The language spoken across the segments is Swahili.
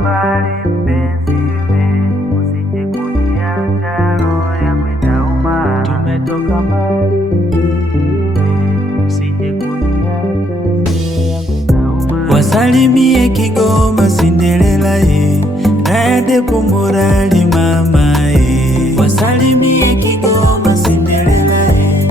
mbali mpenzi we, usije kuniacha roho yangu itauma. Tumetoka mbali usije kuniacha roho yangu itauma. Wasalimie Kigoma Cinderella ye, naye Depo Morali mama ye. Wasalimie Kigoma Cinderella ye,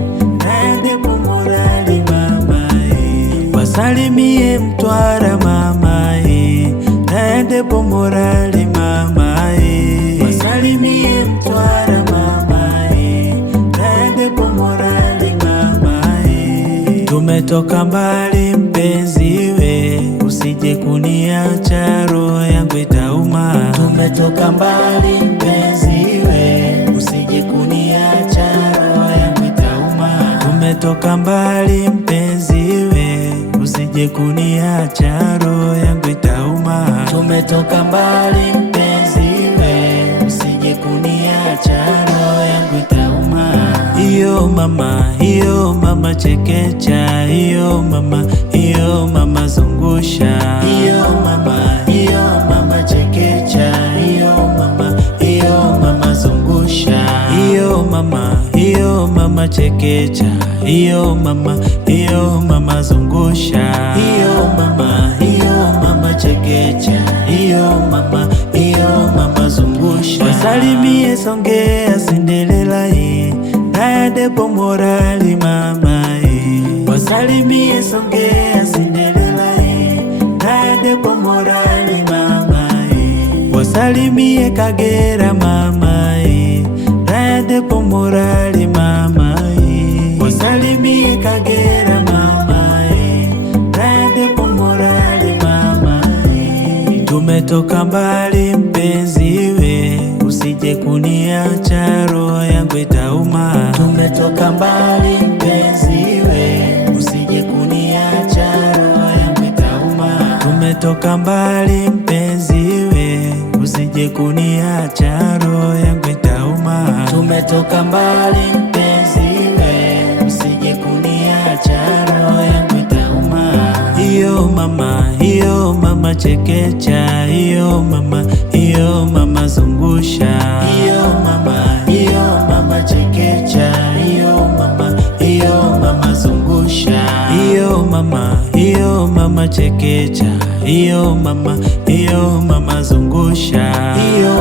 naye Depo Morali mama ye. Wasalimie Mtwara mama ye, naye Depo Morali mama ye. Wasalimie Mtwara mama ye, naye Depo Morali mama ye. Tumetoka mbali mpenzi we, usije kuniacha roho yangu itauma. Tumetoka mbali mpenzi we, usije kuniacha roho yangu itauma. Tumetoka mbali mpenzi we, usije kuniacha roho yangu itauma. Tumetoka mbali mpenzi we, usije kuniacha roho yangu itauma. Iyo mama chekecha, iyo mama zungusha. Iyo mama chekecha, iyo mama zungusha. Iyo mama chekecha, iyo mama zungusha. Iyo mama chekecha, iyo mama zungusha. Wasalimie Songea Cinderella ye, naye Depo Morali mama ye. Wasalimie Songea Cinderella ye, naye Depo Morali mama ye. Wasalimie Kagera mama ye, naye Depo Morali mama ye. Wasalimie Kagera mama ye, naye Depo Morali mama ye. Tumetoka mbali mpenzi we, usije kuniacha roho yangu itauma. Tumetoka mbali mpenzi we, usije kuniacha roho yangu itauma. Tumetoka mbali mpenzi we, usije kuniacha roho yangu itauma. Tumetoka mbali mpenzi we, usije kuniacha roho yangu itauma. Iyo mama chekecha, iyo mama zungusha. Iyo mama chekecha, iyo mama zungusha. Iyo mama chekecha, iyo mama zungusha. Iyo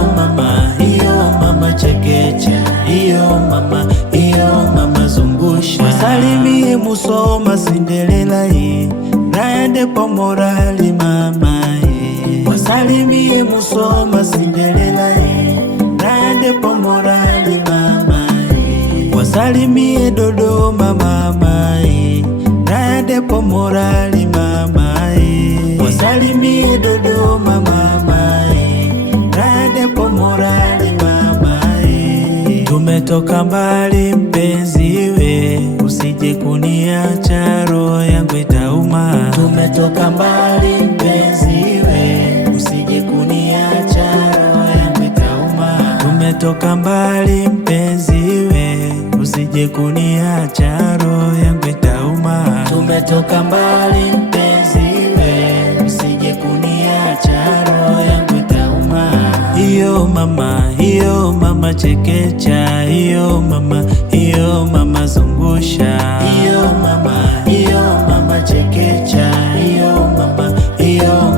mama chekecha, iyo mama zungusha. Wasalimie Musoma Cinderella ye, naye Depo Morali mama ye. Wasalimie Musoma Cinderella ye, naye Depo Morali mama ye. Wasalimie Dodoma mama ye, naye Depo Morali mama ye. Wasalimie Dodoma mama ye, naye Depo Morali mama ye. Tumetoka mbali mpenzi we, usije kuniacha roho yangu itauma. Tumetoka mbali mpenzi we, usije kuniacha roho yangu itauma. Tumetoka mbali mpenzi we, usije kuniacha roho yangu itauma. Tumetoka mbali mpenzi we, usije kuniacha roho yangu itauma. Iyo mama chekecha, iyo mama zungusha. Iyo mama chekecha, iyo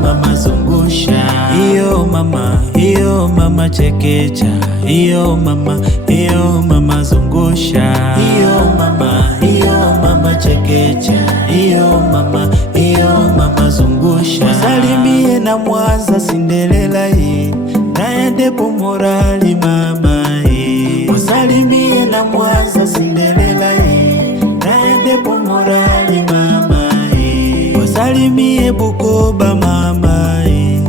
mama zungusha. Iyo mama chekecha, iyo mama zungusha. Iyo mama chekecha, iyo mama zungusha. Wasalimie na Mwanza Cinderella ye, naye Depo Morali mama ye. Wasalimie na Mwanza Cinderella ye, naye Depo Morali mama ye. Wasalimie Bukoba mama ye,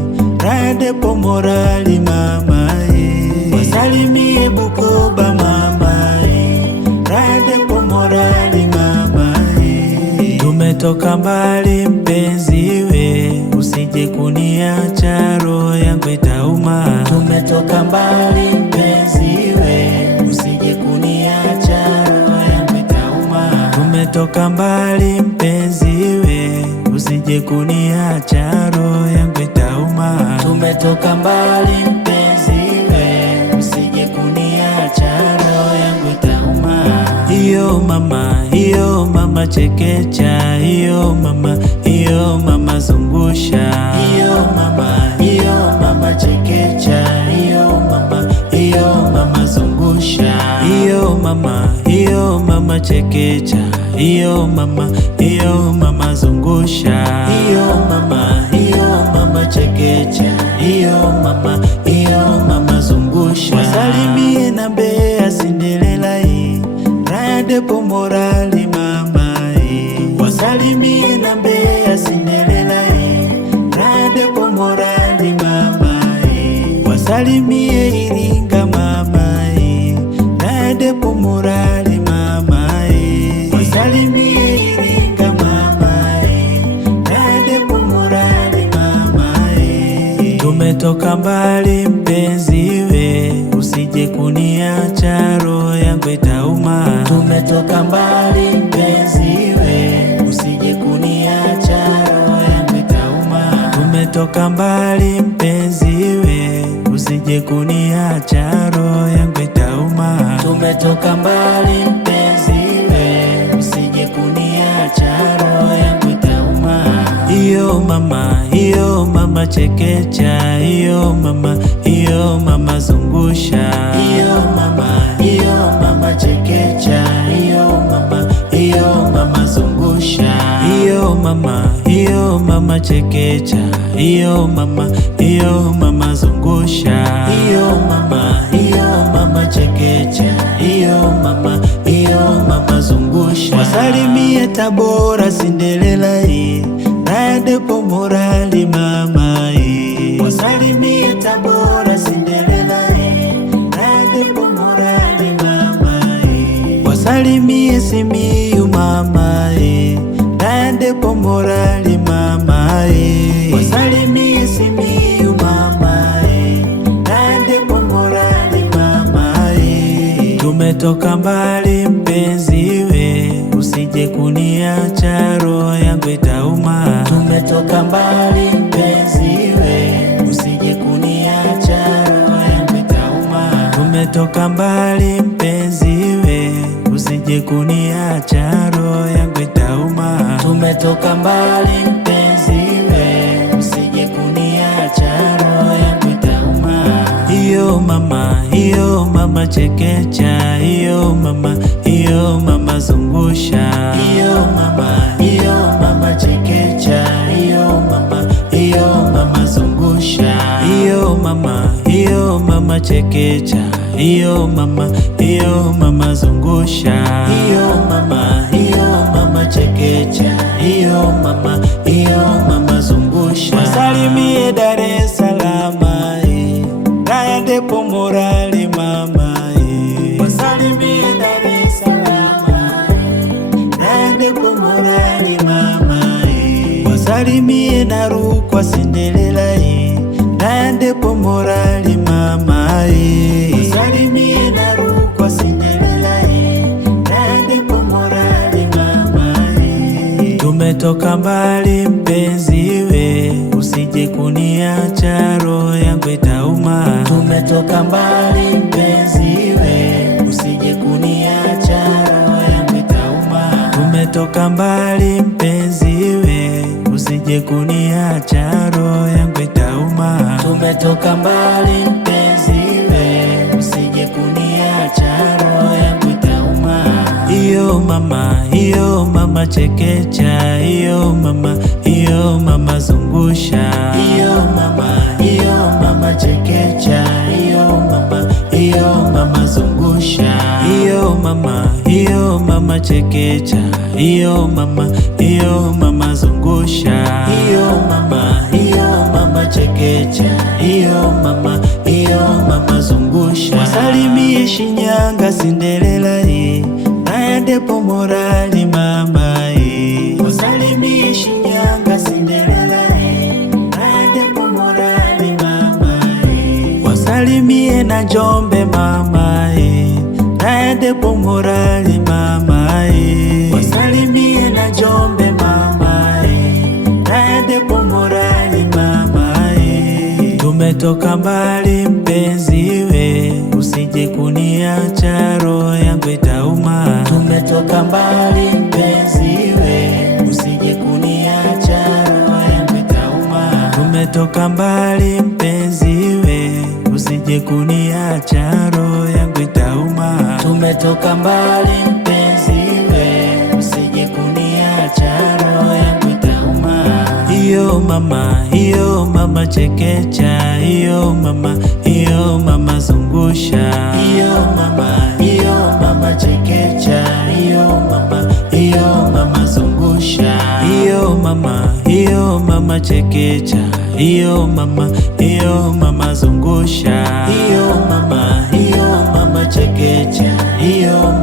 naye Depo Morali mama ye. Wasalimie Bukoba mama ye, naye Depo Morali mama ye. Tumetoka mbali mpenzi we, usije kuniacha roho yangu itauma. Tumetoka mbali mpenzi we, usije kuniacha roho yangu itauma. Tumetoka mbali mpenzi we, usije kuniacha roho yangu itauma. tumetoka mbali mpenzi we, usije kuniacha roho yangu itauma. Iyo mama chekecha, iyo mama zungusha, iyo mama chekecha, iyo mama zungusha, iyo mama chekecha, iyo mama zungusha, iyo mama chekecha, iyo mama zungusha. Wasalimie na Mbeya Cinderella Radepo Morali mama wasalimie na Mbeya Cinderella Radepo Morali mama wasalimie Iringa mama Radepo Morali mama wasalimie Iringa mama Radepo Morali mama. Tumetoka mbali mpenzi we, usije kuniacha roho yangu itauma. Tumetoka mbali mpenzi we, usije kuniacha roho yangu itauma. Tumetoka mbali mpenzi we, usije kuniacha roho yangu itauma. Tumetoka mbali mpenzi we, usije kuniacha roho yangu itauma. Iyo mama chekecha, iyo mama zungusha, iyo mama chekecha, iyo mama zungusha, iyo mama chekecha, iyo mama zungusha, iyo mama chekecha, iyo mama zungusha. Wasalimie Tabora Cinderella Radepo Morali mama wasalimie Tabora Cinderella Radepo Morali mama wasalimie Simiyu mama Radepo Morali mama wasalimie Simiyu mama Radepo Morali mama. Tumetoka mbali mpenzi we, usije kuniacha roho yangu itauma. Tumetoka mbali mpenzi we, usije kuniacha roho yangu itauma. Tumetoka mbali mpenzi we, usije kuniacha roho yangu itauma. Tumetoka mbali mpenzi we, usije kuniacha roho yangu itauma. Iyo mama chekecha, iyo mama zungusha, iyo mama chekecha, iyo mama zungusha, iyo mama chekecha, iyo mama zungusha, iyo mama chekecha, iyo mama zungusha. Wasalimie Dar es Salaam Radepo Morali mama wasalimie Dar es Salaam Radepo Morali mama wasalimie na Rukwa Cinderella Radepo Morali mama wasalimie na Rukwa Cinderella Radepo Morali mama. Tumetoka mbali mpenzi we, usije kuniacha roho yangu itauma. Tumetoka mbali mpenzi we, usije kuniacha roho yangu itauma. Tumetoka mbali mpenzi we, usije kuniacha roho yangu itauma. Tumetoka mbali mpenzi we, usije kuniacha roho yangu itauma. Iyo mama chekecha, iyo mama zungusha, iyo mama chekecha, iyo mama zungusha, iyo mama chekecha, iyo mama zungusha, iyo mama chekecha, iyo mama zungusha. Wasalimie Shinyanga Cinderella Radepo Morali mama wasalimie Shinyanga Cinderella Radepo Morali mama wasalimie na Njombe mama Radepo Morali mama wasalimie na Njombe mama Radepo Morali mama. Tumetoka mbali mpenzi we, usije kuniacha roho yangu itauma. Tumetoka mbali mpenzi we, usije kuniacha roho yangu itauma. Tumetoka mbali mpenzi we, usije kuniacha roho yangu itauma. Tumetoka mbali mpenzi we, usije kuniacha roho yangu itauma. Iyo mama chekecha, iyo mama zungusha. Iyo mama chekecha, iyo mama zungusha. Iyo mama chekecha, iyo mama zungusha. Iyo mama chekecha, iyo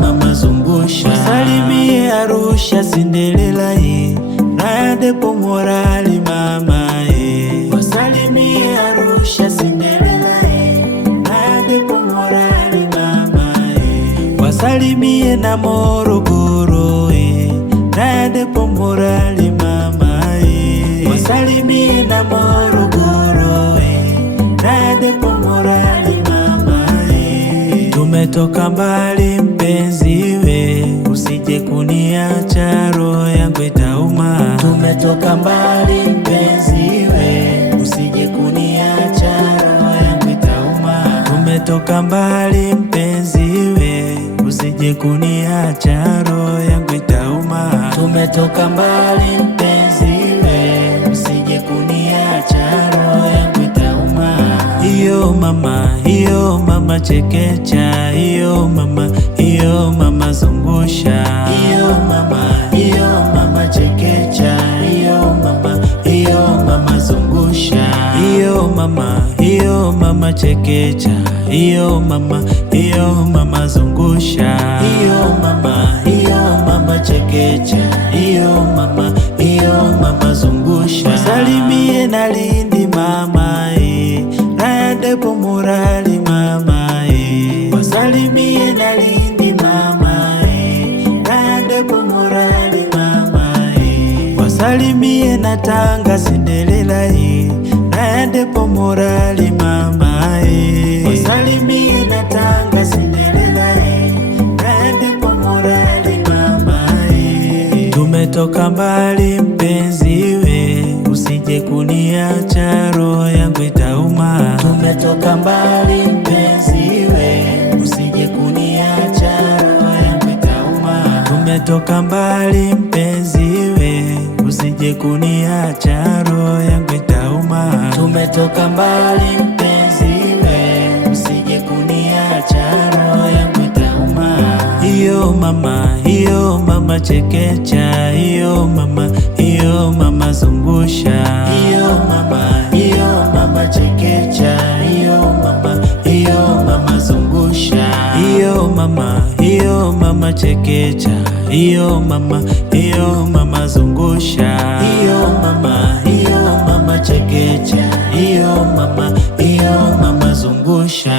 mama zungusha. Wasalimie Arusha Cinderella ye, Raya Depo Morali mama ye. Wasalimie Arusha Cinderella ye, Raya Depo Morali mama ye. Wasalimie na Morogoro ye, Raya Depo Morali mama ye. Wasalimie na Morogoro ye, Raya Depo Morali mama ye. Tumetoka mbali mpenzi we, usije kuniacha roho yangu itauma. Tumetoka mbali mpenzi we, usije kuniacha roho yangu itauma. Tumetoka mbali mpenzi we, usije kuniacha roho yangu itauma. Tumetoka mbali mpenzi we, usije kuniacha roho yangu itauma. Iyo mama chekecha, iyo mama zungusha. Iyo mama chekecha, iyo mama zungusha. Iyo mama chekecha, iyo mama zungusha. Iyo mama chekecha, iyo mama zungusha. Wasalimie na Lindi mama ye, Raya Depo Morali mama ye. Wasalimie na Lindi mama ye, Raya Depo Morali mama ye. Wasalimie na Tanga Cinderella ye, Raya Depo Morali mama ye. Wasalimie na Tanga Cinderella ye, Raya Depo Morali mama ye. Tumetoka mbali mpenzi we, usije kuniacha roho yangu itauma. Tumetoka mbali mpenzi we, usije kuniacha roho yangu itauma. Tumetoka mbali mpenzi we, usije kuniacha roho yangu itauma. Tumetoka mbali mpenzi we, usije kuniacha roho yangu itauma. Iyo mama chekecha, iyo mama zungusha. Iyo mama chekecha, iyo mama zungusha. Iyo mama chekecha, iyo mama zungusha. Iyo mama chekecha, iyo mama zungusha.